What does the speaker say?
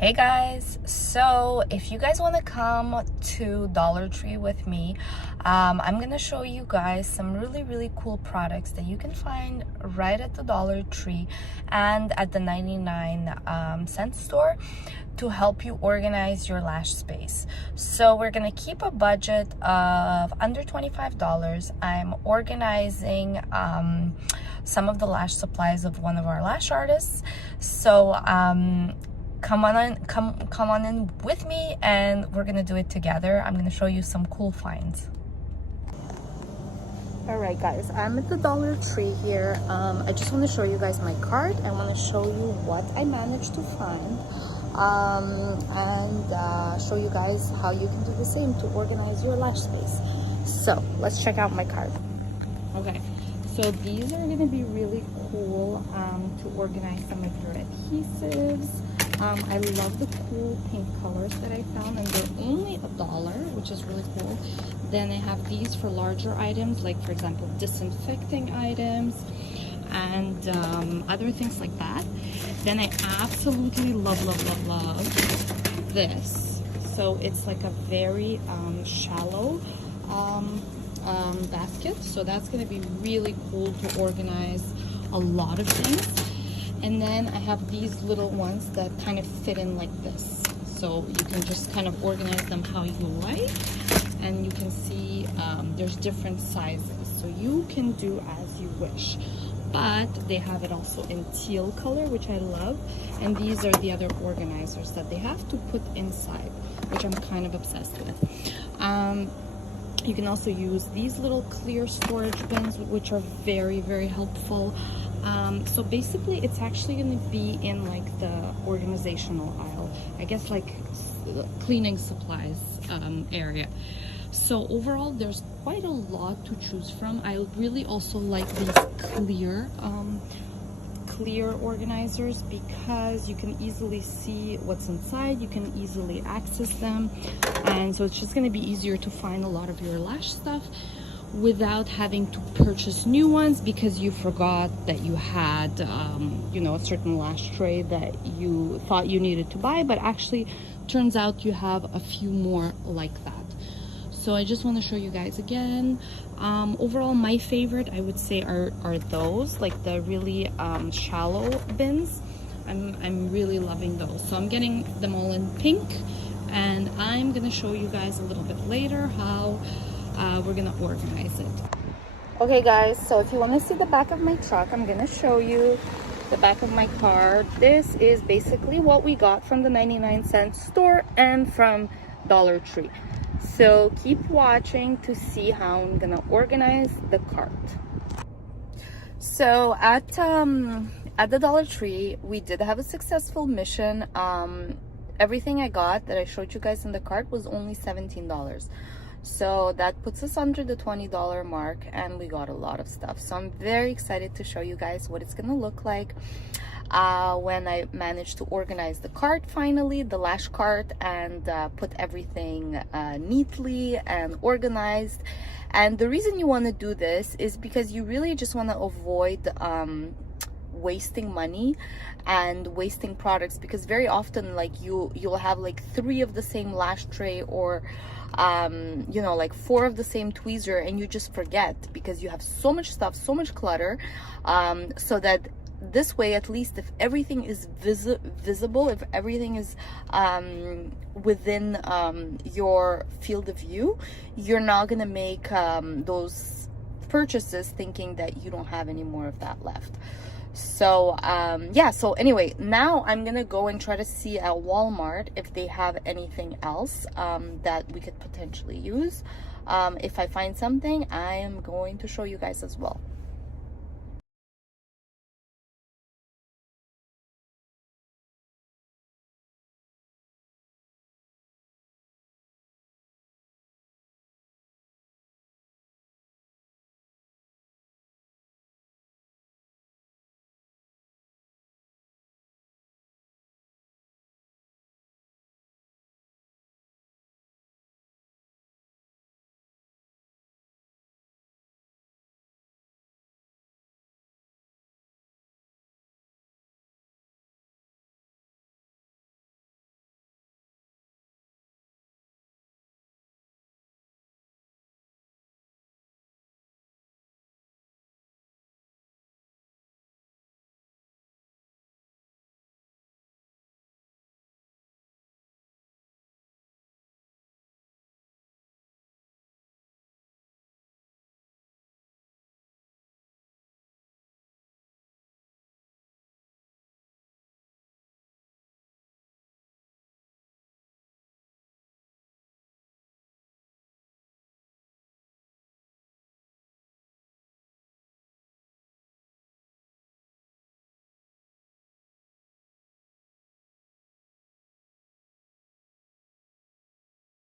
Hey guys, so if you guys want to come to Dollar Tree with me, I'm gonna show you guys some really cool products that you can find right at the Dollar Tree and at the 99 cent store to help you organize your lash space. So we're gonna keep a budget of under $25. I'm organizing some of the lash supplies of one of our lash artists. So come on in with me and we're gonna do it together. I'm gonna show you some cool finds. All right guys, I'm at the Dollar Tree here. I just want to show you guys my cart. I want to show you what I managed to find and show you guys how you can do the same to organize your lash space. So let's check out my cart. Okay, so these are going to be really cool to organize some of your adhesives. I love the cool pink colors that I found, and they're only $1, which is really cool. Then I have these for larger items, like for example disinfecting items and other things like that. Then I absolutely love this. So it's like a very shallow basket, so that's going to be really cool to organize a lot of things. And then I have these little ones that kind of fit in like this, so you can just kind of organize them how you like. And you can see there's different sizes, so you can do as you wish. But they have it also in teal color, which I love. And these are the other organizers that they have to put inside, which I'm kind of obsessed with. You can also use these little clear storage bins, which are very helpful. So basically it's actually going to be in like the organizational aisle, I guess, like cleaning supplies area. So overall there's quite a lot to choose from. I really also like these clear organizers because you can easily see what's inside, you can easily access them, and so it's just going to be easier to find a lot of your lash stuff without having to purchase new ones because you forgot that you had you know, a certain lash tray that you thought you needed to buy, but actually turns out you have a few more like that. So I just want to show you guys again. Overall, my favorite, I would say, are those, like the really shallow bins. I'm really loving those. So I'm getting them all in pink, and I'm gonna show you guys a little bit later how we're gonna organize it. Okay guys, so if you want to see the back of my truck, I'm gonna show you the back of my car. This is basically what we got from the 99-cent store and from Dollar Tree. So keep watching to see how I'm gonna organize the cart. So at the Dollar Tree, we did have a successful mission. Everything I got that I showed you guys in the cart was only $17. So that puts us under the $20 mark, and we got a lot of stuff. So I'm very excited to show you guys what it's gonna look like when I manage to organize the cart finally, the lash cart, and put everything neatly and organized. And the reason you want to do this is because you really just want to avoid wasting money and wasting products, because very often like you'll have like 3 of the same lash tray, or you know, like 4 of the same tweezer, and you just forget because you have so much stuff, so much clutter. So that this way, at least if everything is visible, if everything is within your field of view, you're not gonna make those purchases thinking that you don't have any more of that left. So yeah, so anyway, now I'm gonna go and try to see at Walmart if they have anything else that we could potentially use. If I find something, I am going to show you guys as well.